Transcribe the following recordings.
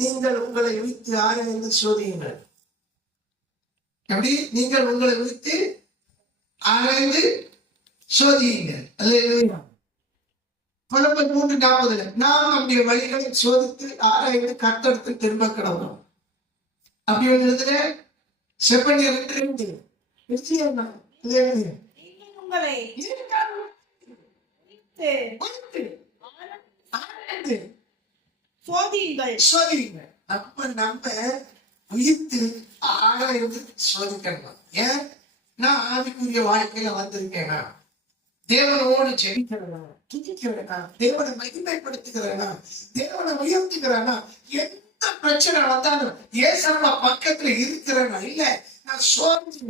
நீங்கள் உங்களை விழித்து ஆராய்ந்து சோதியுங்கள். அப்படி நீங்கள் உங்களை விழித்து ஆராய்ந்து சோதியுங்கள். அல்லேலூயா. புலம்பல் 3:40 நாம் நம்முடைய வழிகளை சோதித்து ஆராய்ந்து கர்த்தருக்கு திரும்ப கடவுளும். அப்படி ஒரு இடத்துல செப்பனியர் 2:2 சோதியுங்கள். அப்ப நம்ம உயிர்த்து ஆராய்ந்து சோதிக்கணும். ஏன்? நான் ஆவிக்குரிய வாழ்க்கையில வந்திருக்கேனா, தேவனோடு ஜெபிக்கிறேனா, துதிக்கிறேனா, தேவனை மகிமைப்படுத்துகிறேனா, தேவனை உயர்த்துகிறேனா, எந்த பிரச்சனை வந்தாலும் ஏசப்பா பக்கத்துல இருக்கிறேனா, இல்ல நான் சோர்ந்து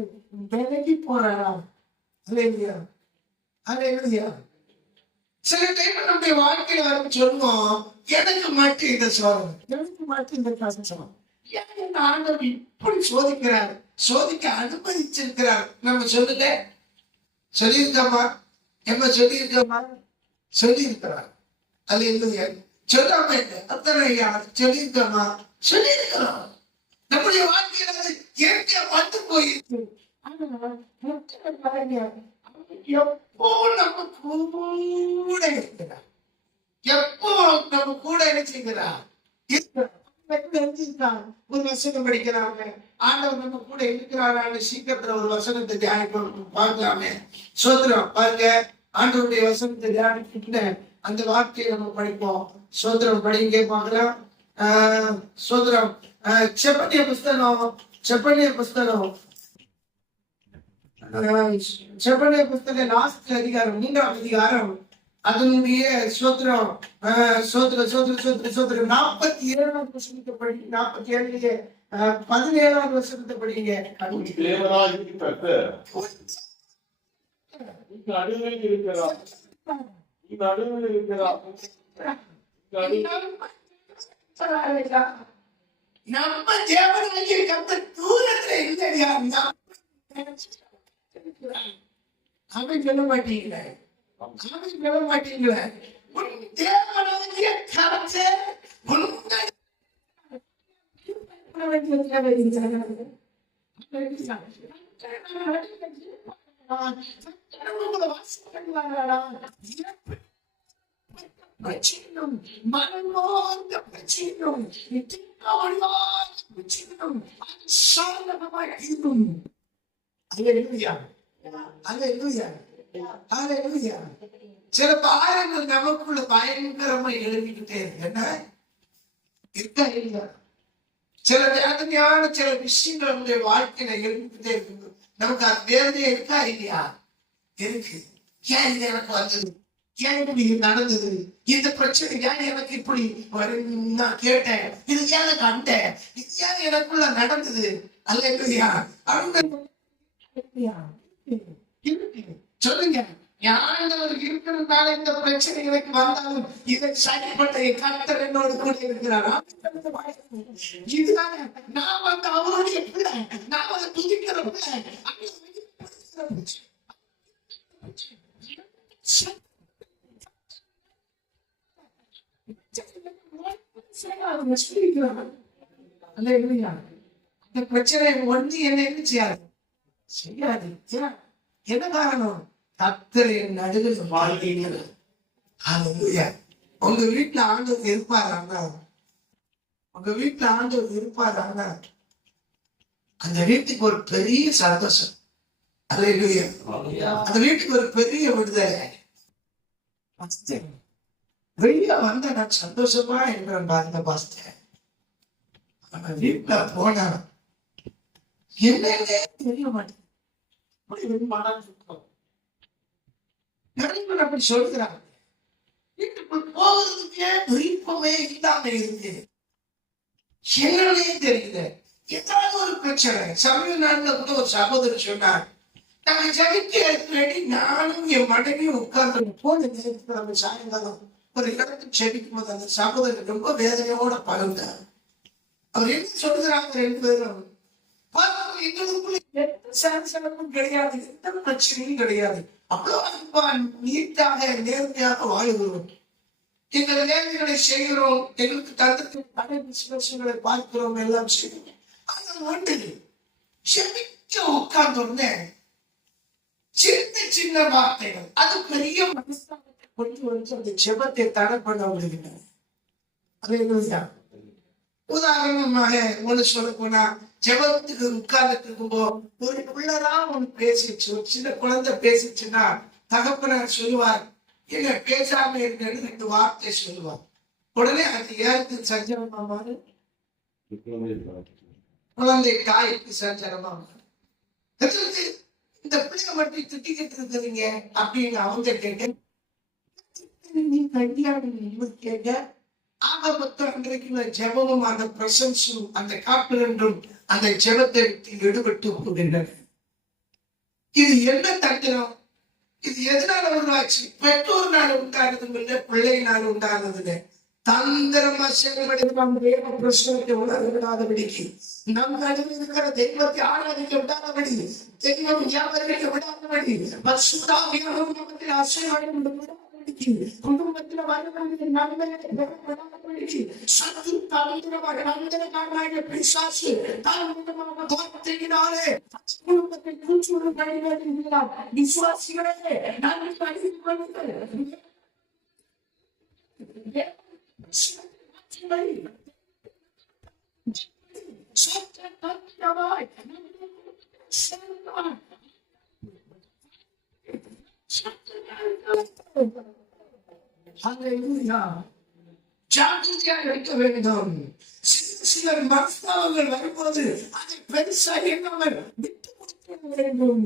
விலகி போறேனா? அல்லேலூயா, அல்லேலூயா. சில டைம் நம்முடைய வாழ்க்கையில வரும் சொல்லுவோம், எனக்கு மட்டும் இந்த சோதனை, எனக்கு மட்டும் இந்த கஷ்டம், ஏன் ஆண்டவர் இப்படி சோதிக்கிறார், சோதிக்க அனுமதிச்சிருக்கிறார். நம்ம சொல்லுங்க, சொல்லியிருக்கோமா? என்ன சொல்லியிருக்கோமா? சொல்லியிருக்கிறார். அல்லேலூயா. சொல்லாம இல்லை, அத்தனை யார் சொல்லியிருக்கோமா? சொல்லியிருக்கிறோம். நம்முடைய வாழ்க்கையில அது இயற்கையா வந்து போயிருக்கு. எப்போ நம்ம கூட இருக்கிறார், எப்போ நம்ம கூட நினைச்சுக்கிறார். ஒரு வசனம் படிக்கிறாங்க, ஆண்டவர் நம்ம கூட இருக்கிறாரான்னு சீக்கிரத்துல ஒரு வசனத்தை தியானிக்கணும் பார்க்கலாமே. சோத்திரம் பாருங்க, ஆண்டவருடைய வசனத்தை தியானிக்கிட்டு அந்த வார்த்தையை நம்ம படிப்போம். சோத்திரம் படிங்க பார்க்கலாம். சோத்திரம் செப்பனிய புஸ்தகம், செப்பனிய புஸ்தகம் 4 அதிகாரம் 3ஆம் அதிகாரம் அதனுடைய சோத்திரம் சோத்திரம் சோத்திரம் சோத்திரம் சோத்திரம் 47ஆம் வசனத்தை படி. 47 17ஆம் வசனத்தை படிங்க. நம்ம தேவனாகிய கர்த்தர் தூரத்துல இல்லையா? அவன் சொல்ல மாட்டீங்களே, அவன் சொல்ல மாட்டீங்களே. உன் தேவனாகிய கர்த்தர் சில பாயங்கள் நமக்குள்ள பயங்கரமா எழுதிக்கிட்டே என்ன இருக்கா இல்ல? சில வேதனையான சில விஷயங்கள் நம்முடைய வாழ்க்கையில எழுதிக்கிட்டே இருக்கு. நமக்கு அது வேதனையே இருக்கா இல்லையா? இருக்கு. ஏன் இது எனக்கு வந்தது, ஏன் இப்படி நடந்தது, இந்த பிரச்சனை ஏன் எனக்கு இப்படி நான் கேட்டேன், இது ஏன் கண்டேன், இது ஏன் எனக்குள்ள நடந்தது? அல்லேலூயா. சொல்லுங்க, ஆண்டவர் இருக்கிறதுனால இந்த பிரச்சனை எனக்கு வந்தாலும் இதை சரிப்பட்ட கர்த்தர் என்னோடு கூட இருக்கிறாரா? இதுதானே நான் வந்து அவருடைய பிள்ளை, நான் வந்து துதிக்கிற பிள்ளை. இந்த பிரச்சனை ஒண்ணு என்ன செய்யாது, செய்யாது. என்ன காரணம்? கர்த்தரின் நடுவில் வாழ்க்கையில். உங்க வீட்டுல ஆண்டவர் இருப்பாராங்க, உங்க வீட்டுல ஆண்டவர் இருப்பாராங்க, அந்த வீட்டுக்கு ஒரு பெரிய சந்தோஷம். அல்லேலூயா. அந்த வீட்டுக்கு ஒரு பெரிய விடுதலை. வெளியில வந்த நான் சந்தோஷமா இருக்கிறேன் பாருங்க பாஸ்டர். நம்ம வீட்டுல போனா என்னன்னே தெரிய மாட்டேன். அப்படி சொல்கிறாங்க. வீட்டுக்குள் போகிறதுக்கே விருப்பமே இல்லாம இருக்கு. என்னன்னே தெரியல. ஏதாவது ஒரு பிரச்சனை. சமய நாள்ல கூட ஒரு சகோதரர் சொன்னார், நாங்க ஜெபிக்க நானும் என் மனைவியும் உட்கார்ந்து போன நேரத்துல நம்ம சாயங்காலம் ஒரு இடத்துக்கு ஜெபிக்கும் போது அந்த சகோதரர் ரொம்ப வேதனையோட பகிர்ந்தார். அவர் என்ன சொல்லுகிறாங்க, 2 பேரும் எங்களுக்குள்ள எந்த சலசலப்பும் கிடையாது, எந்த பிரச்சனையும் கிடையாது, அவ்வளவு நீட்டாக நேர்மையாக வாழ்கிறோம். எங்கள் வேலைகளை செய்கிறோம், எங்களுக்கு தந்தத்தை சிலங்களை பார்க்கிறோம், எல்லாம் செய்கிறோம். ஆனால் ஒன்று செமிக்க உட்கார்ந்து உடனே சின்ன சின்ன வார்த்தைகள் அது பெரிய மனஸ்தாபத்தை கொண்டு வந்து அந்த ஜெபத்தை தடை பண்ண விடுகின்றன. உதாரணமாக ஒண்ணு சொல்ல போனா, ஜெபத்துக்கு உட்கார்ந்துட்டு இருக்கும்போது ஒரு பிள்ளைதான் ஒண்ணு பேசிச்சு, ஒரு சின்ன குழந்தை பேசிச்சுன்னா தகப்பனார் சொல்லுவார், எங்க பேசாம இருக்கன்னு 2 வார்த்தை சொல்லுவார். உடனே அது ஏருக்கு சஞ்சலமா மாறு, குழந்தை தாய்க்கு சஞ்சலமா மாறு. இந்த பிள்ளைய மட்டும் திட்டிக்கிட்டு இருக்கிறீங்க அப்படின்னு அவங்க கேட்க, நீ கல்யாணம் கேட்க ஆக மொத்தம் அன்றைக்கு ஜெபமும் அந்த பிரசன்ஸும் அந்த காப்பிரண்டும் அந்த ஜெபத்தை ஈடுபட்டு போகின்றன. இது என்ன தந்திரம்? இது எதனால உருவாச்சு? பெற்றோர்னால உண்டானதும் இல்லை, பிள்ளையினால் உண்டானது இல்லை. தந்திரமா செயல்படுத்த பிரச்சனைக்கு உணரவிடாதபடிக்கு, நம் நடுவில் இருக்கிற தெய்வத்தை ஆராதிக்க விடாதபடி, தெய்வம் வியாபாரிக்க விடாதபடி, பரிசுத்தாவியானவரிடத்தில் அசைவாடும் விடாதபடிக்கு, குடும்பத்தில் வரக்கூடிய நன்மையை சத்து தந்திரமாக நந்தனக்காரனாக பிசாசு தந்திரமாக வார்த்தையினாலே குடும்பத்தை கூச்சுடன் வழிநடத்துகிறார். விசுவாசிகளே நன்மை அறிந்து கொள்ளுங்கள். ஜாக்கிரதையாக இருக்க வேண்டும். சிலர் மனஸ்தாபங்கள் வரும்போது அதை பெருசாக எண்ணாமல் விட்டு கொடுக்க வேண்டும்.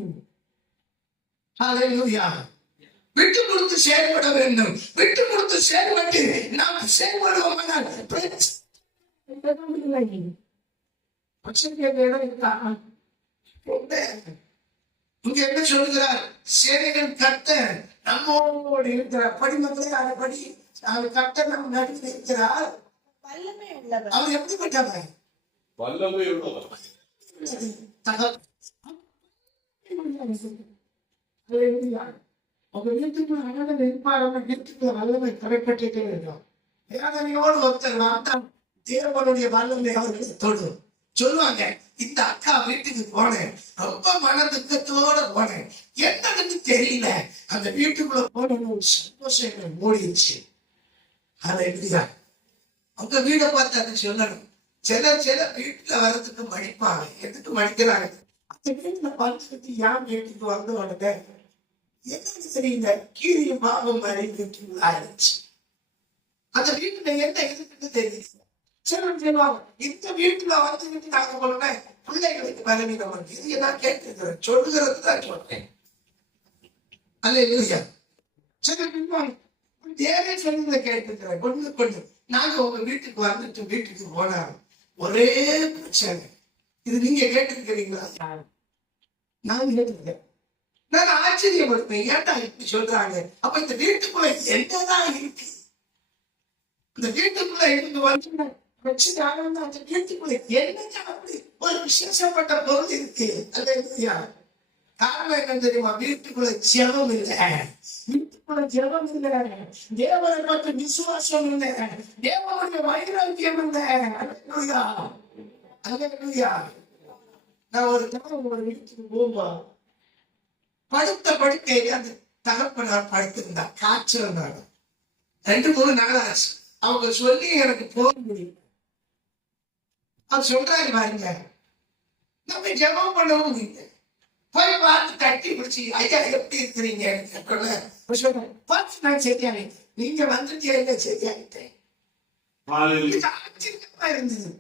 ஹல்லேலூயா. விட்டு கொடுத்து செயல்பட வேண்டும். விட்டு கொடுத்து செயல்பட்டு நாம் செயல்படுவோம். இங்க என்ன சொல்லுகிறார்? சேனைகள் கர்த்தர் நம்மோடு இருக்கிறார். படிமக்களே அதை படி. அவர் கர்த்தர் நம்ம நடுவில் இருக்கிறார். அவர் எப்படிப்பட்டவர்? வல்லமை உள்ளவர். உங்க வீட்டுக்குள்ள அழகன் இருப்பாங்க, வீட்டுக்குள்ள வல்லமை கரைப்பட்டே இருக்கும். வேதனையோடு ஒருத்தர் வந்தால் தேவனுடைய வல்லமை அவர்களுக்கு தொடும். சொல்லுவாங்க, இந்த அக்கா வீட்டுக்கு போனேன், ரொம்ப மன துக்கத்தோட போனேன், என்னன்னு தெரியல, அந்த வீட்டுக்குள்ள போன ஒரு சந்தோஷம் மூடிடுச்சு. அதை எப்படியா உங்க வீடை பார்த்து அதை சொல்லணும். சில வீட்டுல வர்றதுக்கு மடிப்பாங்க. எதுக்கு மடிக்கிறாங்க? அந்த வீட்டுல பார்த்துக்கிட்டு யார் வீட்டுக்கு வந்து உடனே என்னன்னு தெரியல, கீரியும் பாவம் மாதிரி வீட்டுக்குள்ள ஆயிடுச்சு. அந்த வீட்டுல என்ன இருக்குன்னு தெரியல. இந்த வீட்டுல வந்துகிட்டு நாங்க போன பிள்ளைகளுக்கு பலவீனம் இருக்கு. இது நான் கேட்டுக்கிறேன், சொல்லுகிறது தான் சொல்றேன். அல்லேலூயா. சரி, தேவை சொல்லுங்க கேட்டுக்கிறேன். கொண்டு நாங்க உங்க வீட்டுக்கு வந்துட்டு வீட்டுக்கு போனா ஒரே பிரச்சனை. இது நீங்க கேட்டுக்கிறீங்களா? நான் கேட்டுக்கிறேன். நான் ஆச்சரியப்படுவேன், ஏன்டா இப்படி சொல்றாங்க? அப்ப இந்த வீட்டுக்குள்ள என்னதான் இருக்கு? இந்த வீட்டுக்குள்ள இருந்து வந்து பிரச்சனை அந்த வீட்டுக்குள்ள என்ன அப்படி ஒரு விசேஷப்பட்ட பொருள் இருக்கு. அல்லேலூயா. காரணம் என்ன தெரியுமா? வீட்டுக்குள்ள ஜெபம் இல்லை. வீட்டுக்குள்ள ஜெபம் இல்லை. தேவனை பற்றி விசுவாசம் இல்லை. தேவனுடைய வைராக்கியம் இல்லை. அல்லேலூயா. அல்லேலூயா. நான் ஒரு தடவை ஒரு வீட்டுக்கு போகும்போது படுத்த படுக்கையில அந்த தகப்பனார் படுத்திருந்தா. காய்ச்சல் நாள் 2-3 நாள் ஆச்சு. அவங்க சொல்லி எனக்கு போக முடியும். அது சொல்றாரு பாருங்க, நம்ம ஜெபம் பண்ணவும் இல்லை. போய் பார்த்து கட்டி பிடிச்சி, ஐயா எப்படி இருக்கிறீங்க? நான் சரியாயிட்டேன், நீங்க வந்துட்டே சரியாயிட்டேன். ஆச்சரியமா இருந்தது.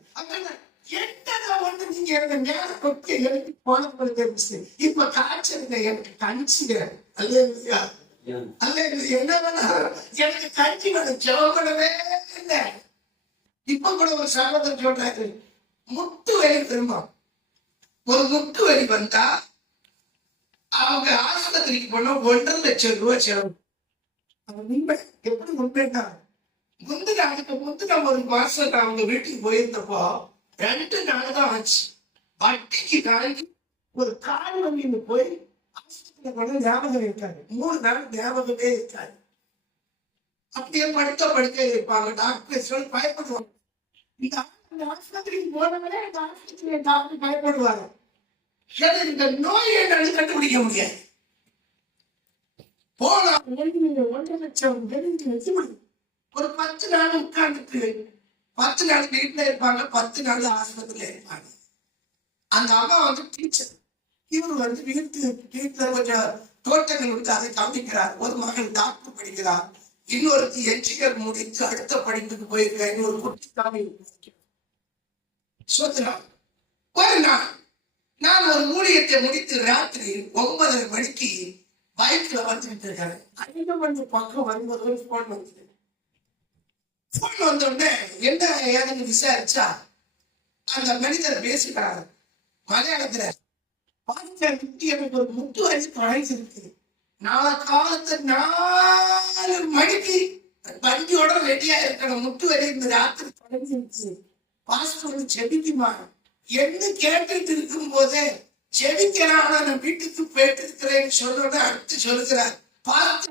என்னடா ஒண்ணு நீங்க எனக்கு மேல கொட்டி எனக்கு போன தெரிஞ்சு, இப்ப காய்ச்சல் எனக்கு கணிச்சுங்க. அல்லேலூயா. அல்லேலூயா. என்ன வேணா எனக்கு கஞ்சி வேணும், ஜெபப்படவே இல்லை. இப்ப கூட ஒரு சகோதரர் சொல்றாரு, முட்டு வலி திரும்ப ஒரு முட்டு வலி வந்தா அவங்க ஆஸ்பத்திரிக்கு போனா 1.5 லட்சம் ரூபாய் செலவு. உண்மை. எப்படி உண்மைன்னா, அதுக்கு முந்தின ஒரு மாசம் நான் அவங்க வீட்டுக்கு போயிருந்தப்போ 2 நாள் தான் ஆச்சு. வட்டிக்கு காய்ச்சி ஒரு கால் வங்கின்னு போய் ஆஸ்பத்திரியில போன ஞாபகம் இருக்காது. 3 நாள் ஞாபகமே இருக்காது. அப்படியே படுக்க இருப்பாங்க. டாக்டர் பயப்படுவாங்க. இந்த ஆஸ்பத்திரிக்கு போனவனே இந்த ஆஸ்பத்திரியை டாக்டர் பயப்படுவாங்க. ஏன்னா இந்த நோய் என்னன்னு கண்டுபிடிக்க முடியாது. போனா 1,00,000 வச்சு ஒரு 10 நாள் உட்கார்ந்துட்டு 10 நாள் வீட்டுல இருப்பாங்க, 10 நாள் ஆஸ்பத்திரியில இருப்பாங்க. அந்த அம்மா வந்து டீச்சர், இவர் வந்து வீட்டுல கொஞ்சம் தோட்டங்கள் வந்து அதை கவனிக்கிறார். ஒரு மகன் டாக்டர் படிக்கிறார், இன்னொருத்தி என்ஜினியர் முடித்து அடுத்த படிப்புக்கு போயிருக்க, இன்னொரு குட்டி தமிழ் சோதனம். ஒரு நாள் நான் ஒரு ஊழியத்தை முடித்து ராத்திரி 9:30 மணிக்கு பைக்ல வந்துட்டு இருக்காரு. அதிகம் வந்து பக்கம் வரும்போது போன் வந்து போன் வந்தோடனே என்ன ஏதுன்னு விசாரிச்சா அந்த மனிதர் பேசுகிறார் மலையாளத்துல. எனக்கு ஒரு முட்டு வரி தொலைஞ்சிருக்கு, நாளை காலத்து 4 மணிக்கு வண்டியோட ரெடியா இருக்கணும், முட்டு வரி இந்த ராத்திரி தொலைஞ்சிருச்சு, பாஸ்டர் செபிக்குமா என்று கேட்டுட்டு இருக்கும் போதே செபிக்கிறான். நான் வீட்டுக்கு போயிட்டு இருக்கிறேன்னு சொன்னோட அடுத்து சொல்லுகிறார், பார்த்து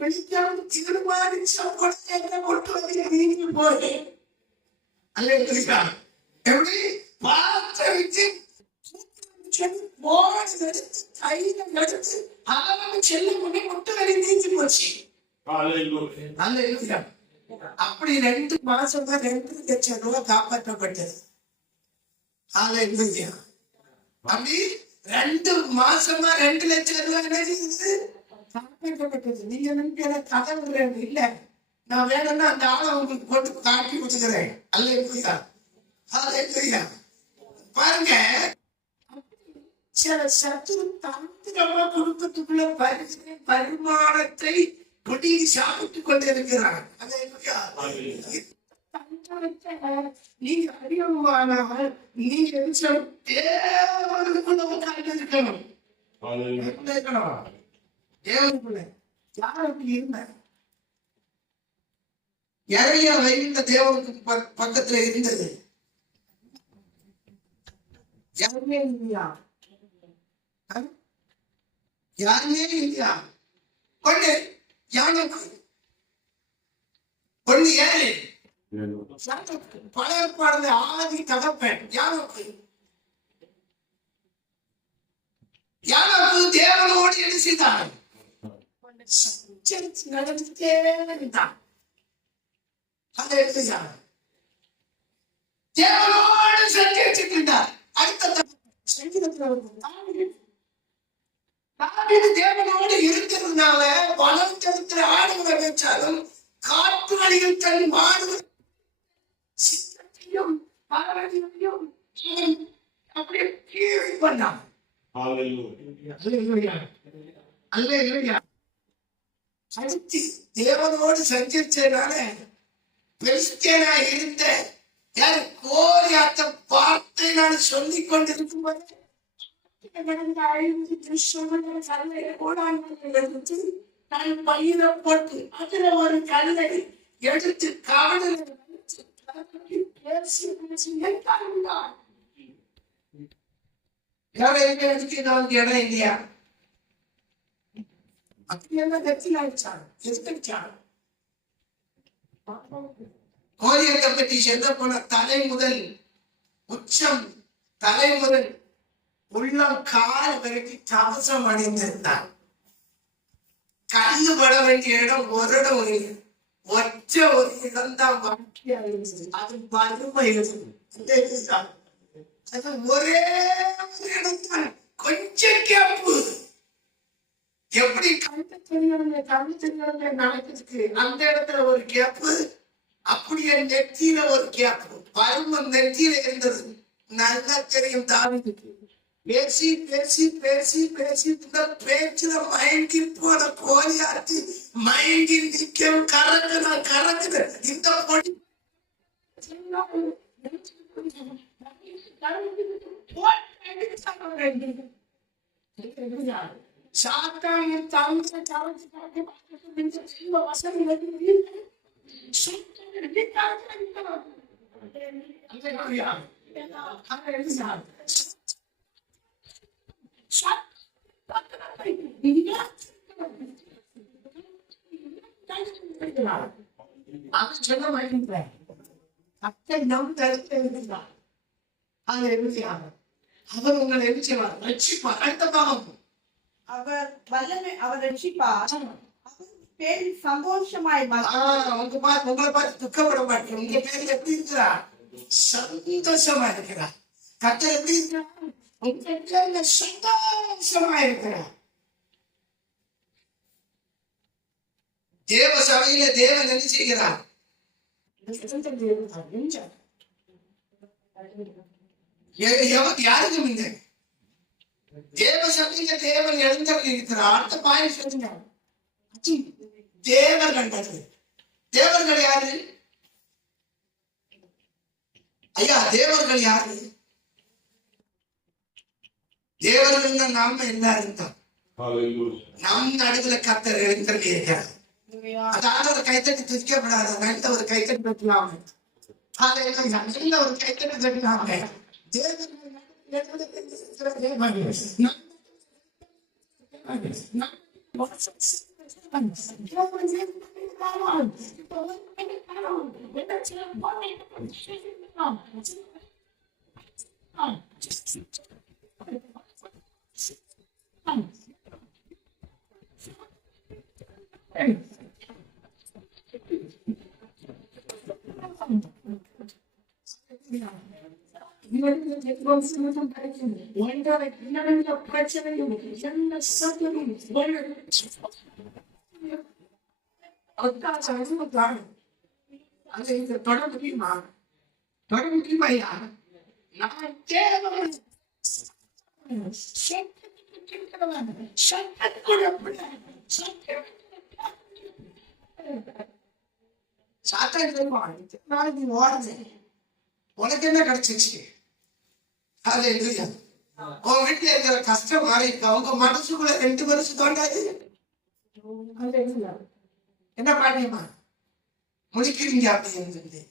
வெளிக்காம தீர்மானிச்ச கொட்டு வரைய நீங்க போய் அல்ல எப்படி பார்த்து வச்சு கையில எடுத்து அவன் செல்ல முன்னே முட்டு வரை நீங்கி போச்சு. அப்படி 2 மாசம் தான் 2,00,000 ரூபாய் காப்பாற்றப்பட்டது. அப்படி 2 மாசமா 2,00,000 ரூபாய் என்ன செய்யுது காப்பாற்றப்பட்டது. நீங்க நினைக்கிற கதை இல்ல, நான் வேணும்னா அந்த ஆளை உங்களுக்கு போட்டு காட்டி கொடுத்துக்கிறேன். அல்ல பாருங்க, சில சத்துரு தந்திரமா குடும்பத்துக்குள்ள பரிமாணத்தை கொடி சாப்பிட்டுக் கொண்டிருக்கிறான். நீங்க அறியமானால் நீங்க தேவனுக்குள்ள உட்கார்ந்து இருக்கணும். தேவனுக்குள்ள யாருக்கு இருந்த யாரையா வைகுண்ட தேவனுக்கு பக்கத்துல இருந்தது யாருமே இல்லையா? யாருமே இல்லையா? கொண்டு யானுக்கு கொண்டு ஏழு பழைய பாடல ஆதி தகப்பன் யானுக்கு தேவனோடு என்ன செய்தான்? நடந்துட்டே இருந்தான். தேவனோடு சந்திச்சிருந்தார். அடுத்த தேவனோடு இருக்கிறதுனால வளம் தருக்கிற ஆடுகளை வச்சாலும் காட்டு வழியில் தன் மாடுகள் சிங்கத்தையும் பறவைகளையும் அப்படியே கீழே பண்ணான். அடுத்து தேவனோடு சஞ்சரிச்சதுனால பெலிஸ்தியனா இருந்த கோலியாத்தை பார்த்து நான் சொல்லிக் கொண்டிருக்கும் போது நான் பயிரை போட்டு அதுல ஒரு கல்லை எடுத்து காவலில் இடம் இல்லையா? அப்படி என்ன கட்சியில் ஆயிடுச்சாங்க. கோரியத்தை பற்றி சென்ற போன தலை முதல் உச்சம், தலை முதல் உள்ளம் கால் வரைக்கும் கவசம் அணிந்திருந்தார். கண்ணு பட வேண்டிய இடம் ஒரு இடம் இல்லை, ஒற்ற ஒரு இடம் தான் வாழ்க்கையா இருந்தது. அது வறுமை இருந்தது. அது ஒரே ஒரு இடம் தான், கொஞ்சம் கேப்பு. எப்படி கண்ணு தெரியவங்க நடக்குதுக்கு அந்த இடத்துல ஒரு கேப்பு, அப்படியே நெத்தியில ஒரு கேப்பு. பருமம் நெத்தியில இருந்தது. நல்லா தெரியும் தாவிதுக்கு. பேசி பேசி பேசி பேசி பேச்சுல மயங்கி போன கோலியாத்தி மயங்கி நிற்கும். கறக்குது இந்த பொடி சாத்தானின் தமிழ் அவன் சொல்ல மாட்டேங்கிறேன். கர்த்தர் நம் கருத்தை இருந்தார். அவர் உங்களை எழுச்சிவார், ரட்சிப்பார். அடுத்த பாவம், அவர் ரட்சிப்பார், பேர் சந்தோஷமாய் உங்களை பார்த்து துக்கப்பட மாட்டேன். உங்க பேர் எப்படி இருக்கிறா? சந்தோஷமா இருக்கிறா. கர்த்தர் எப்படி இருக்கிறார்? உங்க பேர்ல சந்தோஷமா இருக்கிறார். தேவ சபையில தேவன் என்ன செய்கிறார்? யாருக்கும் இல்லை. தேவ சபையில தேவன் எழுந்தவர்கள் இருக்கிறார். அடுத்த பாயிண்ட் சொல்லுங்க. தேவர் கண்டது. தேவர்கள் யாரு ஐயா? தேவர்கள் யாரு? தேவர்கள் நாம எல்லாரும் தான். நம் நடுவில் கர்த்தர் எழுந்தவர்கள் இருக்கிறார். அதாவது ஒரு கைத்தட்டி துதிக்கப்படாத நல்ல ஒரு கைத்தட்டி பெற்றலாம். நல்ல ஒரு கைத்தட்டி தட்டலாம். தொட முடியுமா? தொட முடியுமா? நான் தேவன் உனக்கு என்ன கிடைச்சிச்சு? உன் வீட்டுல இருக்கிற கஷ்டம் மாறி உங்க மனசுக்குள்ள 2 வருஷம் தோண்டாது. என்ன பாட்டியம்மா முடிக்கிறீங்க அப்படின்னு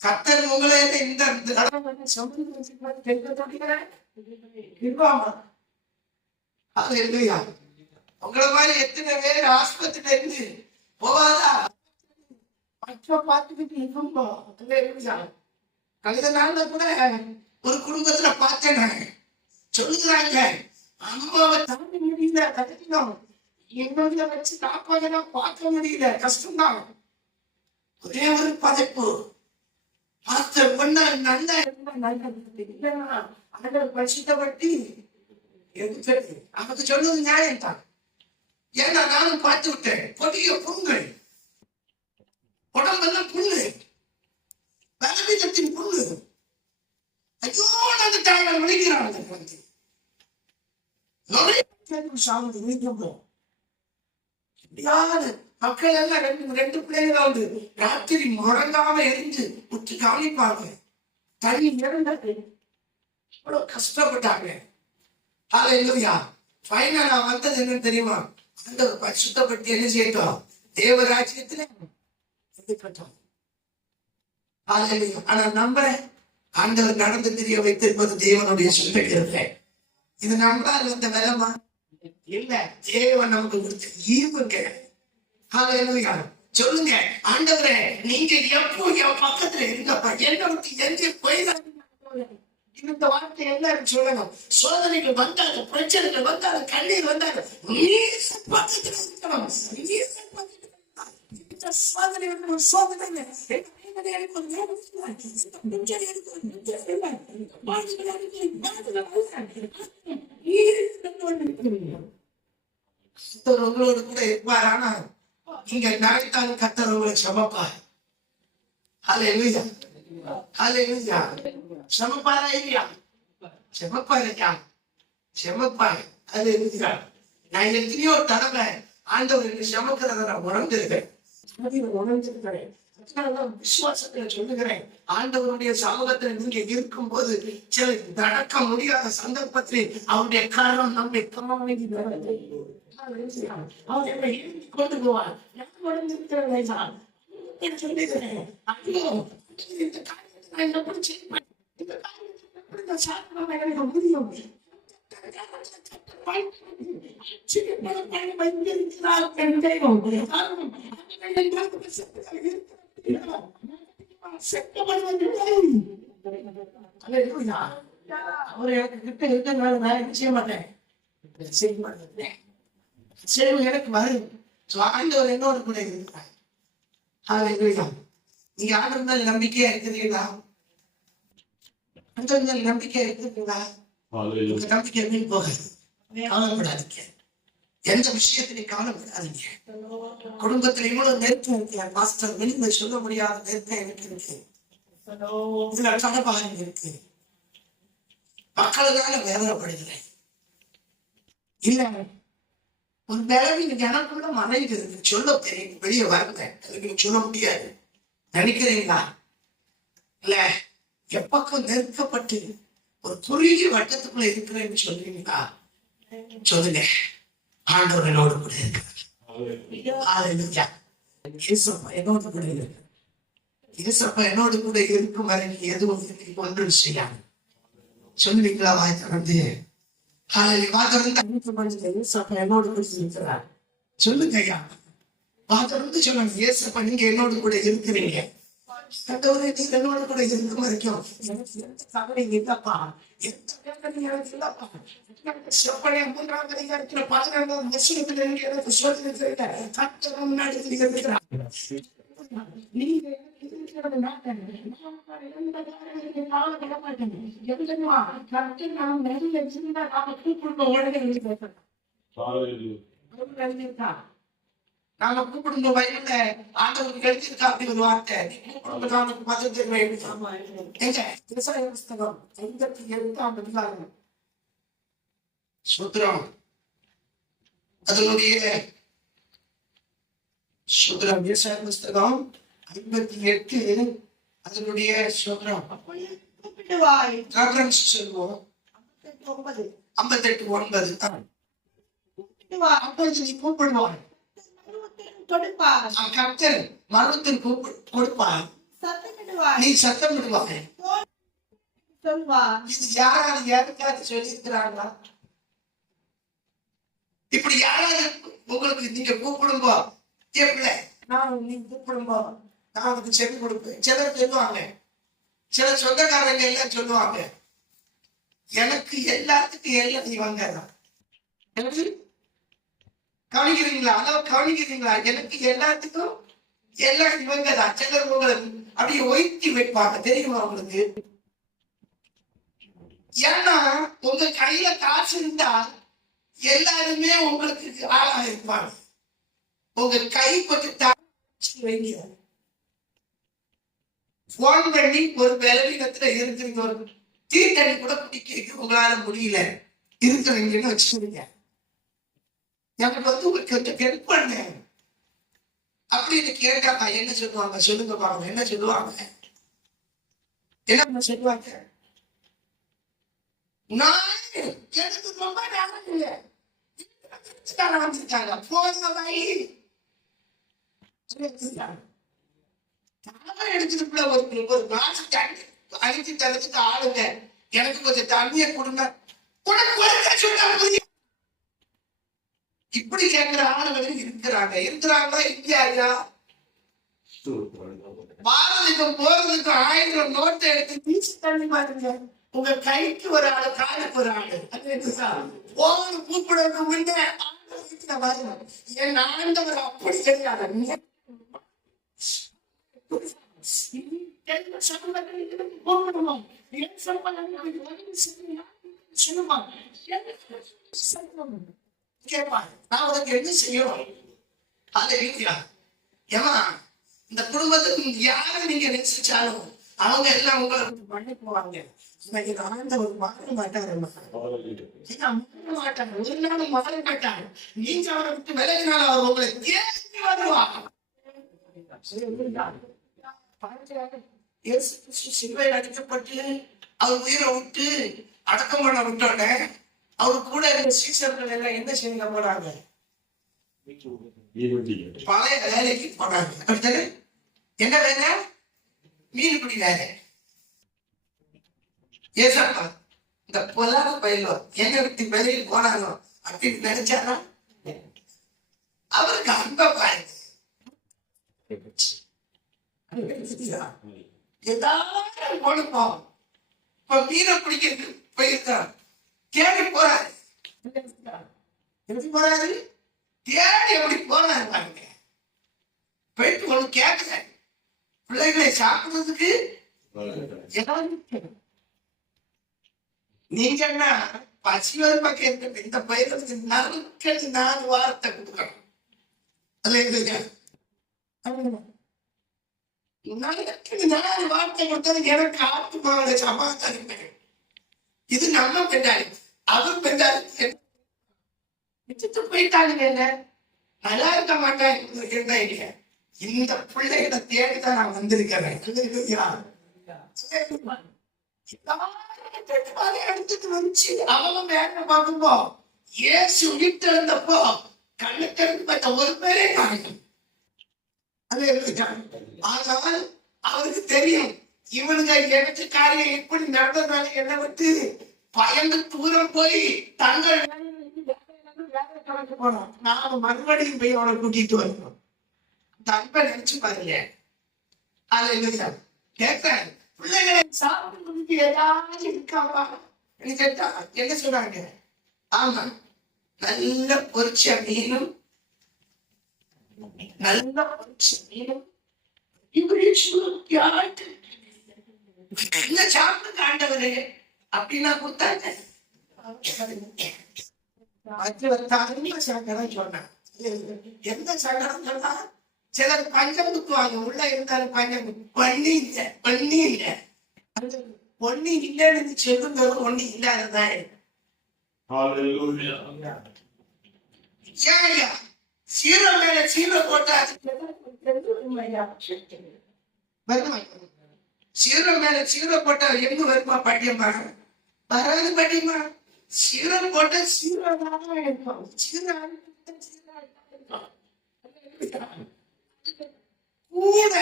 கர்த்தர் உங்களை இந்த உங்களை மாதிரி எத்தனை பேர் ஆஸ்பத்திரியில இருந்து போவாதா? கழித நாள்ல கூட ஒரு குடும்பத்துல பார்த்தேன். சொல்லுறாங்க, அம்மாவை தாண்ட முடியல, கட்டினோம் எங்க வச்சு காப்பாங்க பார்க்க முடியல, கஷ்டம்தான். ஒரே ஒரு பதைப்பு பார்த்த பொண்ண நல்லா பட்சி எடுத்து நமக்கு சொன்னது நியாயம் தான். ஏன்னா நானும் பார்த்து விட்டேன். கொடிய புண்கள், உடம்பெல்லாம் புண்ணு, பலவீனத்தின் புண்ணு. ஐயோ அந்த தாய்கள் விளைக்கிறாங்க. மக்கள் எல்லாம் 2 பிள்ளைங்களா வந்து ராத்திரி முழங்காம எரிஞ்சு உற்று கவனிப்பாங்க. தண்ணி இறந்தது இவ்வளவு கஷ்டப்பட்டாங்க. ஃபைனலா வந்தது என்னன்னு தெரியுமா? அந்த பரிசுத்தப்பட்டு என்ன செய்யட்டும், தேவராஜ்யத்துல ஆனா நம்ம ஆண்டவர் நடந்து தெரிய வைத்திருப்பது தேவனுடைய சுத்தம். இது நம்மளால் வந்த விலமா இல்ல, தேவன் நமக்கு கொடுத்த ஈவுங்க. சொல்லுங்க, ஆண்டவரே நீங்க எப்போ என் பக்கத்துல இருந்தப்ப என்ன விட்டு எங்கே போயிடாது. இந்த வார்த்தை எல்லாரும் சொல்லணும். சோதனைகள் வந்தாலும், பிரச்சனைகள் வந்தாலும், கண்ணீர் வந்தாலும் பக்கத்துல இருக்கணும். சோதனை ஒரு சோதனை உங்களோடு கூட இருப்பார். ஆனா இங்க நாளைக்கான கர்த்தர் உங்களை சமப்பார். ஹல்லேலூயா, ஹல்லேலூயா. சமப்பாரா இல்லையா? செமப்பாருக்கா, செமப்பாரு. ஹல்லேலூயா. நான் எத்தனையோ தடவை ஆண்டவர் என்று சமக்கிறத நான் உணர்ந்திருக்கேன், உணர்ந்திருக்கிறேன். விசுவாசத்துல சொல்லுகிறேன், ஆண்டவருடைய சமூகத்துல நீங்க இருக்கும் போது சில நடக்க முடியாத சந்தர்ப்பத்தில் அவருடைய காரணம் நம்மை கொண்டு போவார். என் தெய்வம் அவர் எனக்கு கிட்ட இருக்கிறதுனால நான் என்ன செய்ய மாட்டேன், செய்ய மாட்டேன். சரி எனக்கு வரும். ஆண்டவர் என்னோட கூட இருக்கிறார். நீங்க ஆண்டவர் நம்பிக்கையா இருக்கிறீங்களா? ஆண்டவர் நம்பிக்கையா இருக்கிறீங்களா? உங்க நம்பிக்கை மீன் போகாது. கவலைப்படாதீங்க. எந்த விஷயத்திலையும் கவலைப்படாதீங்க. குடும்பத்துல இவ்வளவு நெருக்கம் இருக்கு. மாஸ்டர் வெளியில சொல்ல முடியாத நெருக்கம் எனக்கு இருக்கு. இதுல கடப்பாக இருக்கு. மக்களுக்காக வேதனைப்படுகிறேன். இல்ல ஒரு பலவீனம் எனக்குள்ள மறைந்து இருக்கு. சொல்ல தெரியும், வெளியே வரல, அதுக்கு சொல்ல முடியாது. நினைக்கிறீங்களா? இல்ல எப்பக்கம் நெருக்கப்பட்டு ஒரு குறுகிய வட்டத்துக்குள்ள இருக்கிறேன்னு சொல்றீங்களா? சொல்லுங்க. ஆண்டவர் என்னோடு கூட இருக்கிறார். என்னோடு கூட இருக்கிறார். இயேசப்பா என்னோடு கூட இருக்கும் வரை எதுவும் ஒன்றும் செய்யாது. சொல்லுவீங்களா? வாய் திறந்து என்னோடு கூட இருக்கிறார். சொல்லுங்க ஐயா. வாய் சொல்லுங்க. இயேசப்பா நீங்க என்னோடு கூட இருக்கிறீங்க. நீங்க என்னோடு கூட இருக்கும் வரைக்கும் எனக்கு எந்த கவலையும் இல்லப்பா, எந்த வேதனையும் எனக்கு இல்லப்பா. செப்பனையா 3ஆம் அதிகாரத்துல 12ஆம் வசனத்துல எனக்கு சொல்லிருக்கிறீங்க. கர்த்தர் முன்னாடி இருக்கிறார். நீங்க நாம கூப்பிடுங்க. வயல்ல ஆண்டவருக்கு எழுதியிருக்கா அப்படி ஒரு வார்த்தை. கூப்பிடுங்க மதம் தெரியும். எங்க விவசாய புஸ்தகம் 57ஆம் அதிகாரம். சூத்திரம் அதனுடைய சூத்திரம் விவசாய புஸ்தகம் 58 அதனுடைய சூத்திரம் சொல்லுவோம். 58:9. அப்பொழுது நீ கூப்பிடுவாய், கர்த்தர் மரணத்தில் கொடுப்பார், நீ சத்தம் விடுவாய். இது யாராவது யாருக்காவது சொல்லியிருக்கிறாங்களா? இப்படி யாராவது உங்களுக்கு நீங்க கூப்பிடும்போ எப்படி நான் நீங்க கூப்பிடும்போ நான் உங்களுக்கு செவி கொடுப்பேன். சிலர் சொல்லுவாங்க, சில சொந்தக்காரங்க எல்லாம் சொல்லுவாங்க, எனக்கு எல்லாத்துக்கும் எல்லாம் இவங்க தான். கவனிக்கிறீங்களா? அதாவது கவனிக்கிறீங்களா? எனக்கு எல்லாத்துக்கும் எல்லாம் இவங்க தான். சிலர் உங்களை அப்படியே ஒய்த்தி வைப்பாங்க. தெரியுமா உங்களுக்கு? ஏன்னா உங்க கையில காசு இருந்தா எல்லாருமே உங்களுக்கு ஆளா இருப்பாங்க. உங்க கை கொஞ்சம் வைங்க. போன் பண்ணி ஒரு பலவீனத்துல இருக்கிறீங்க, ஒரு தீர்த்தண்ணி கூட குடிக்க உங்களால முடியல இருக்கிறீங்கன்னு வச்சுருங்க. எனக்கு உங்களுக்கு கொஞ்சம் ஹெல்ப் பண்ண அப்படின்னு கேட்டாங்க. என்ன சொல்லுவாங்க? சொல்லுங்க பாருங்க. என்ன சொல்லுவாங்க? என்ன சொல்லுவாங்க? நான் எனக்கு ரொம்ப நேரம் இல்லை வந்துட்டாங்க. எடுத்துட்டு ஒரு நாட்டு தண்ணி அழிச்சு தரத்துக்கு ஆளுங்க, எனக்கு கொஞ்சம் தண்ணியை கொடுங்க. இப்படி கேட்கிற ஆளுங்களும் இருக்கிறாங்களா இல்லையா? பாரதிக்கும் போறதுக்கு 1000 நோட்டை எடுத்து வீச்சு தண்ணி பாருங்க. உங்க கைக்கு ஒரு ஆளு, காலுக்கு ஒரு ஆளு. போன கூப்பிடுறது முன்னே பாருங்க. என் ஆண்டவர் அப்படி கிடையாது. நான் உனக்கு என்ன செய்யணும்? அதை ஏமா இந்த குடும்பத்துக்கு யாரை நீங்க நேசிச்சாலும் அவங்க எல்லாம் உங்களுக்கு பண்ணி போவாங்க. இன்னைக்கு ஆண்டவர் மாற மாட்டாரு, மாட்டாங்க. ஒரு நாள் மாற மாட்டாங்க. நீங்க அவரை விட்டு விலகினால அவர் உங்களை தேடி வருவாங்க. சிலுவையில் அடிக்கப்பட்டு அவர் உயிரை விட்டு அடக்கம் பண்ண விட்டோன்னே அவரு கூட இருந்த சீசர்கள் எல்லாம் என்ன செய்ய போறாங்க? பழைய வேலைக்கு போனாங்க. அடுத்தது என்ன வேலை? மீன்பிடி வேலை. ஏசப்பா இந்த பொல்லாத பயிலும் என்ன விட்டு வெளியில் போனாங்க அப்படின்னு நினைச்சாரா? அவருக்கு அன்பை பாருங்க. ஏதாவது கொடுப்போம். இப்ப மீனை பிடிக்கிறது போயிருக்கான், தேடி போறாரு. எப்படி போறாரு? தேடி எப்படி போறாரு பாருங்க. போயிட்டு ஒண்ணு கேட்கிறாரு, பிள்ளைகளை சாப்பிடுறதுக்கு ஏதாவது நீங்க என்ன பசிவர் பக்கம் இருக்கிற இந்த பயிருக்கு நறுக்கடி 4 வாரத்தை கொடுக்கணும். நறுக்கடி 4 வாரத்தை கொடுத்தது எனக்கு ஆத்மாவோட சமாதானம். இது நம்ம பெண்டாளி, அவர் பெண்டாளி விட்டுட்டு போயிட்டாங்க. என்ன நல்லா இருக்க மாட்டேன் இல்லையா? இந்த பிள்ளைகளை தேடிதான் நான் வந்திருக்கிறேன். எடுத்துட்டு வந்துச்சு. அவனும் வேலை பார்க்கும்போ இயேசு உயிர்த்து இருந்தப்போ கண்ணுக்கு பார்த்த ஒரு பேரே காணும். ஆனால் அவருக்கு தெரியும், இவனுங்க எனக்கு காரியம் எப்படி நடந்ததுனால என்ன விட்டு பயந்து தூரம் போய் தங்கள் கணக்கு போனோம். நாம மறுபடியும் போய் அவனை கூட்டிட்டு வரணும். அந்த அன்பை நினைச்சு பாருங்க. அதை கேட்கிறேன், பிள்ளைகளை சாப்பிடுறதுக்கு ஏதாவது இருக்காவா கேட்டா என்ன சொல்றாங்க? ஆமா, நல்ல பொரிச்ச மீனும், நல்ல பொரிச்ச மீனும் என்ன சாப்பிட்டு ஆண்டவரு அப்படின்னா கொடுத்தாங்க. சங்கடம் சொன்னான். எந்த சங்கடம் சொன்னா? சிலர் பஞ்சம் குத்துவாங்க, உள்ள இருந்தாலும் பஞ்சம் பண்ணி இல்லை, பண்ணி இல்லை, ஒண்ணு இல்லைன்னு சொல்லுங்க, ஒண்ணு இல்லாததான். சீரம் மேல சீரம் போட்டா சீரம் மேல சீரம் போட்டா எங்க வருமா? படியம்மா வராது. படியம்மா சீரம் போட்ட சீரம் இருக்கும். கூட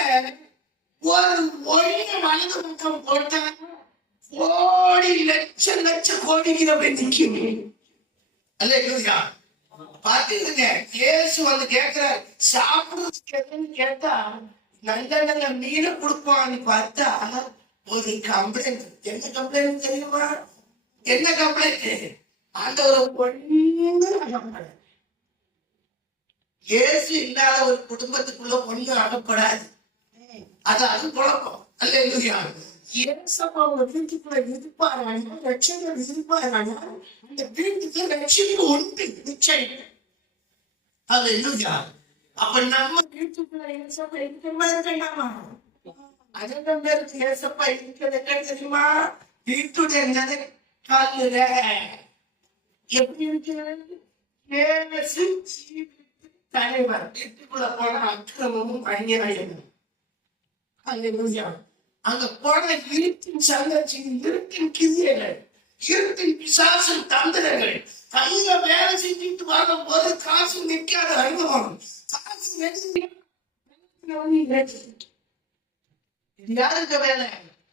ஒரு ஒளிய வலது பக்கம் போட்டா கோடி லட்சம் லட்சம் கோடிகளை போய் நிற்கும். அல்ல பாத்தீங்க, இயேசு வந்து கேட்கிறார், சாப்பிடுறதுக்கு கேட்டா நல்ல நல்ல மீனை கொடுப்பான்னு பார்த்தா ஒரு கம்ப்ளைண்ட். என்ன கம்ப்ளைண்ட் தெரியுமா? என்ன கம்ப்ளைண்ட்? அந்த ஒரு பொண்ணு இயேசு இல்லாத ஒரு குடும்பத்துக்குள்ள ஒண்ணு அகப்படாது. அது அது குழப்பம். அல்ல இயேசப்பா உங்க வீட்டுக்குள்ள இருப்பாரானா, லட்சங்கள் இருப்பாரானா, அந்த வீட்டுக்கு லட்சம் உண்டு நிச்சயம். அது இல்லையா? அப்ப நம்ம வீட்டுக்குள்ள இயேசப்பா இருக்கிற இருக்கண்டாமா? அதெல்லாம் பேருக்கு இயேசப்பா இருக்கிறது தெரியுமா? வீட்டுடைய நிலை காலில எப்படி இருக்கிறது? தலைவர் வீட்டுக்குள்ள போன அக்கிரமமும் அநியாயமும். அங்க போன இருட்டின் சங்கச்சி, இருட்டின் கிரியைகள், இருட்டின் பிசாசின் தந்திரங்கள், கையில வேலை செஞ்சுட்டு வரும் போது காசு நிற்காத அனுபவம். காசு யாருக்கு வேலை?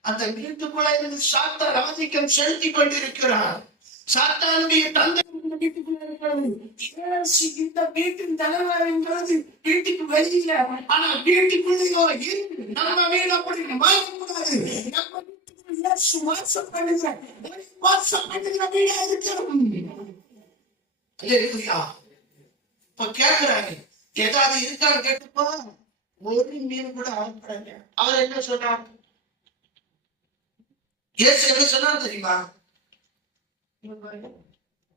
அந்த வீட்டுக்குள்ள இருந்து சாத்தான் ஆதிக்கம் செலுத்தி கொண்டிருக்கிறார். சாத்தானுடைய தந்தை வீட்டுக்குள்ள இருக்கிறது. இந்த வீட்டின் தலைவர் என்றது வீட்டுக்கு வெளியில, ஆனா வீட்டுக்குள்ளேயோ நம்ம வீடு அப்படி மாற்றக்கூடாது. நம்ம வீட்டுக்குள்ள வாசம் பண்ணுங்க, வாசம் பண்ணுகிற வீடா இருக்கிறோம். இப்ப கேட்கிறாரு, ஏதாவது இருக்கான்னு கேட்டுப்போ ஒரு மீன் கூட ஆகப்படாங்க. அவர் என்ன சொன்னார்? இயேசு என்ன சொன்னார் தெரியுமா?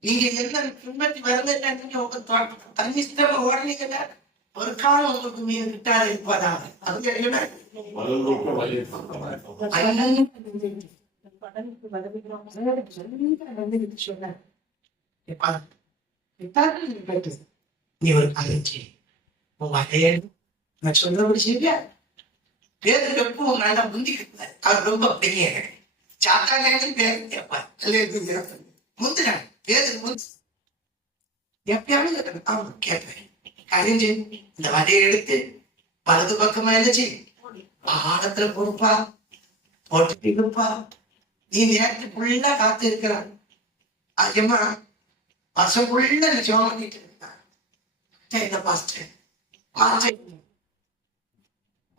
நீங்க என்ன பின்பற்றி வரல, நீங்க உங்க தண்ணி ஓடுனீங்கல்ல, ஒரு காலம் உங்களுக்கு மீன் கிட்டாது இருப்பதாக. அது என்ன? நீ ஒரு கலைச்சி நான் சொல்றபடி சரியா? பேருக்கு எப்பவும் நல்லா முந்திக்கிட்டு அவர் ரொம்ப பெரிய சாத்தாங்க பேர் கேட்பார். முந்தின பேரு முந்து எப்பயாவது கேட்பேன். கரைஞ்சு இந்த வலையை எடுத்து வலது பக்கமா இருந்துச்சு ஆழத்துல கொடுப்பா, போட்டு கொடுப்பா. நீ நேரத்துக்குள்ள காத்து இருக்கிறான். அதிகமா வருஷம் ஃபுல்லா ஜோம் பண்ணிட்டு இருந்தான். இந்த பாஸ்டர்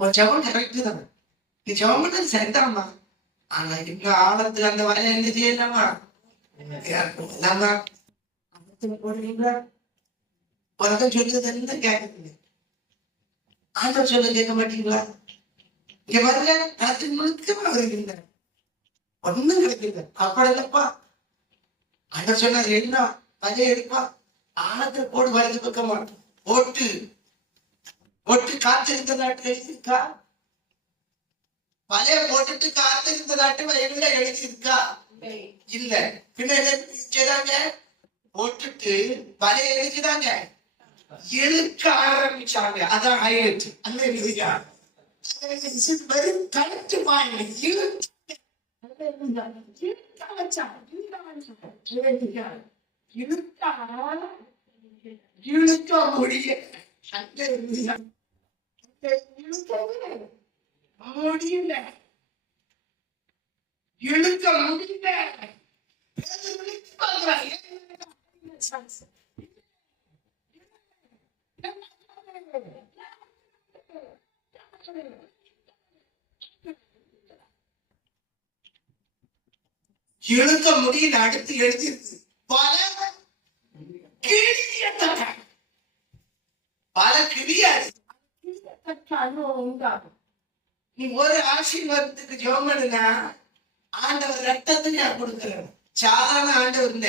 ஒரு ஜபம் கரெக்டு தான். நீ ஜபம் பண்ணது சரிதாம்மா. ஆனா இன்னும் ஆழத்துல அந்த வேலை என்ன செய்யலாமா இல்லாமா போடுறீங்களா? உலகம் சொல்றது எல்லாம் கேட்குறீங்க, ஆண்டவர் சொல்ல கேட்க மாட்டீங்களா? இங்க பாருங்க, ராத்திரி முழுக்க வருவீங்க, ஒண்ணும் கிடைக்கல. அப்படி இல்லப்பா, ஆண்டவர் சொன்னார் என்ன பழைய எடுப்பா, ஆழத்தை போடு, வலது பக்கமா போட்டு போட்டு காத்திருந்த நாட்டு எழுதியிருக்கா? பழைய போட்டுட்டு காத்திருந்த நாட்டு வயல்ல எழுதியிருக்கா? இல்ல. பின்ன எழுதிதாங்க போட்டுட்டு பழைய எழுதிதாங்க இழுக்க ஆரம்பிச்சாங்க. அதான் ஹைலைட். அந்த எழுதியா வெறும் கழுத்து வாங்க இழுக்க முடிய முடியல, இழுக்க முடியல. இழுக்க முடியல. அடுத்து எழுதிருக்கு பல கிழியத்தக்க, பல கிழியாது. நீ ஒரு ஆசீர்வாதத்துக்கு ஜோமனுனா ஆண்டவர் ரத்தத்தை நான் கொடுக்கிறேன். சாதாரண ஆண்டவர் இல்ல.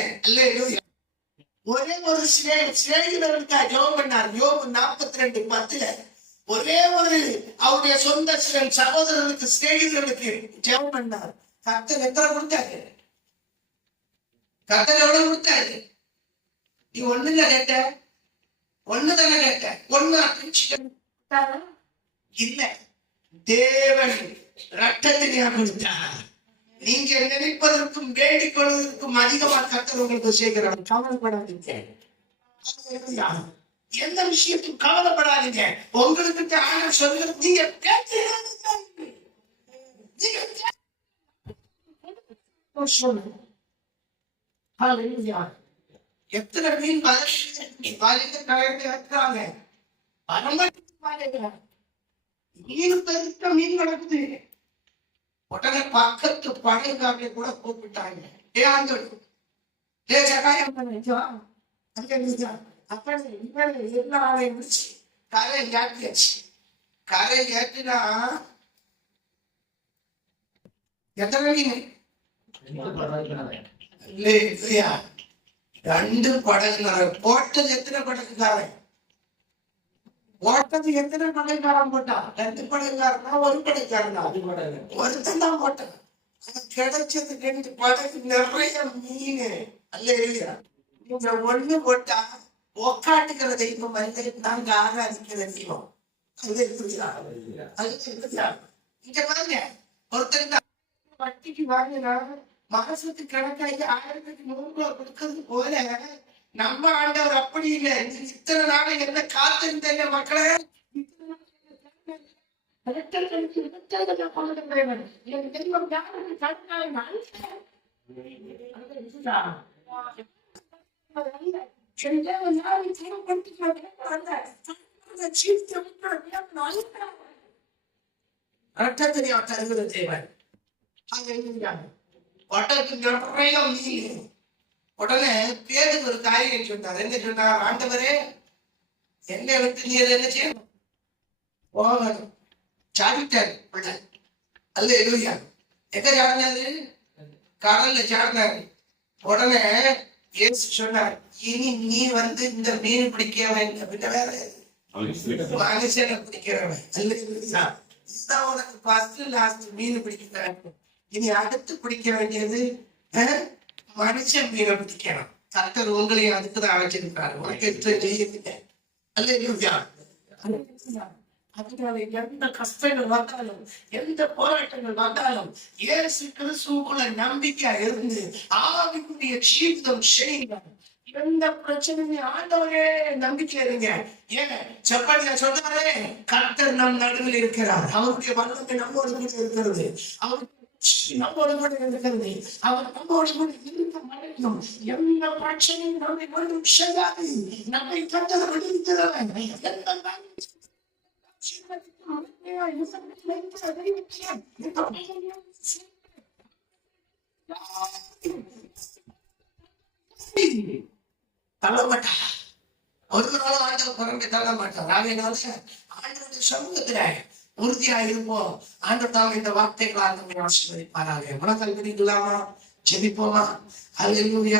ஒரே ஒரு சிநேகிதர்களுக்கா ஜெபம் பண்ணார். யோபு 42:10 ஒரே ஒரு அவருடைய சொந்த சகோதரர்களுக்கு சிநேகிதர்களுக்கு ஜெபம் பண்ணார். கர்த்தர் எத்தனை கொடுத்தாரு? கர்த்தர் எவ்வளவு கொடுத்தாரு? நீ ஒண்ணுங்க கேட்ட, ஒண்ணுதானே கேட்ட, ஒண்ணு இல்ல. தேவன் ரத்தத்தை கொடுத்தார். நீங்க நினைப்பதற்கும் வேண்டிக் கொள்வதற்கும் அதிகமா கர்த்தர் உங்களுக்கு சேர்க்கிறார். கவலைப்படாதீங்க, எந்த விஷயத்துக்கும் கவலைப்படாதீங்க. உங்களுக்கு ஆண்டவர் சொல்றது நீங்க எத்தனை மீன் வைக்கிறாங்க, மீன் பெருத்த மீன் நடக்குது. உடனே பக்கத்து படகுக்காரனை கூட கூப்பிட்டாங்க. கரை ஏற்றியாச்சு. கரை ஏற்றினா எத்தனை மீன்? 2 படகுக்காரன். போட்டது எத்தனை படகுக்காரன்? ஓட்டது எத்தனை படகுக்காரன் போட்டா? 2 படகுக்காரனா, ஒரு படகுக்காரனா? ஒருத்தன் தான் போட்டான். கிடைச்சது 2 படகு நிறைய மீன். அல்ல இல்லையா? நீங்க ஒண்ணு போட்டா உக்காட்டுக்கிற தெய்வம் அல்ல, நாங்க ஆராதிக்கிற தெய்வம். இங்க பாருங்க, ஒருத்தர் வட்டிக்கு வாங்கினா மாசத்துக்கு கணக்காகி 1300 கொடுக்கறது போல நம்ம ஆண்டவர் அப்படி இல்லை. இத்தனை நாளை என்ன காத்திருந்த மக்களே, தருகிற தேவன். உடனே பேருக்கு ஒரு காரியம் சொன்னார். என்ன சொன்னார்? ஆண்டவரே, என்ன விட்டு நீ என்ன செய்யணும்? போகணும். சாடிட்டாரு. அல்ல எழுதியா? எங்க சாடினாரு? கடல்ல சாடினாரு. உடனே இயேசு சொன்னார், இனி நீ இந்த மீன் பிடிக்க வேண்டிய வேற மனுஷனை பிடிக்கிறவன். அல்ல எழுதியா? இதுதான் உனக்கு ஃபர்ஸ்ட் லாஸ்ட் மீன் பிடிக்க. இனி அடுத்து பிடிக்க வேண்டியது மனுஷன் மீனை பிடிக்கணும். கர்த்தர் உங்களையும் அதுக்குதான் அழைச்சிருக்காரு. உனக்கு செய்ய அல்ல. அதனால எந்த கஷ்டங்கள் வந்தாலும், எந்த போராட்டங்கள் வந்தாலும், இயேசு கிறிஸ்துவுக்குள்ள நம்பிக்கை இருந்து ஆவிக்குரிய ஜீவிதம் செய்யுங்க. எந்த பிரச்சனையும் ஆண்டவரே நம்பிக்கை இருங்க. ஏன் செப்பனியா சொன்னாரே, கர்த்தர் நம் நடுவில் இருக்கிறார். அவருடைய வல்லமை நம்மோடு கூட இருக்கிறது. அவருக்கு நம்மோடு கூட இருக்கிறது. அவர் நம்மோடு கூட இருக்க மறையும். எந்த பிரச்சனையும் நம்மை ஒன்றும் செய்யாது. நம்மை கண்டது விடுவிக்கிறவன். தள்ளமாட்டா. ஒரு நாளும் ஆண்டவர் புறம்பே தள்ள மாட்டார். ஆகையினால ஆண்டவருடைய சமூகத்துல உறுதியா இருப்போம். ஆண்டவர் தாம் இந்த வார்த்தைகளால் நம்மை ஆசீர்வதிப்பாராக. முழங்கால் விரிக்கலாமா? ஜெபிப்போமா? அல்லேலூயா.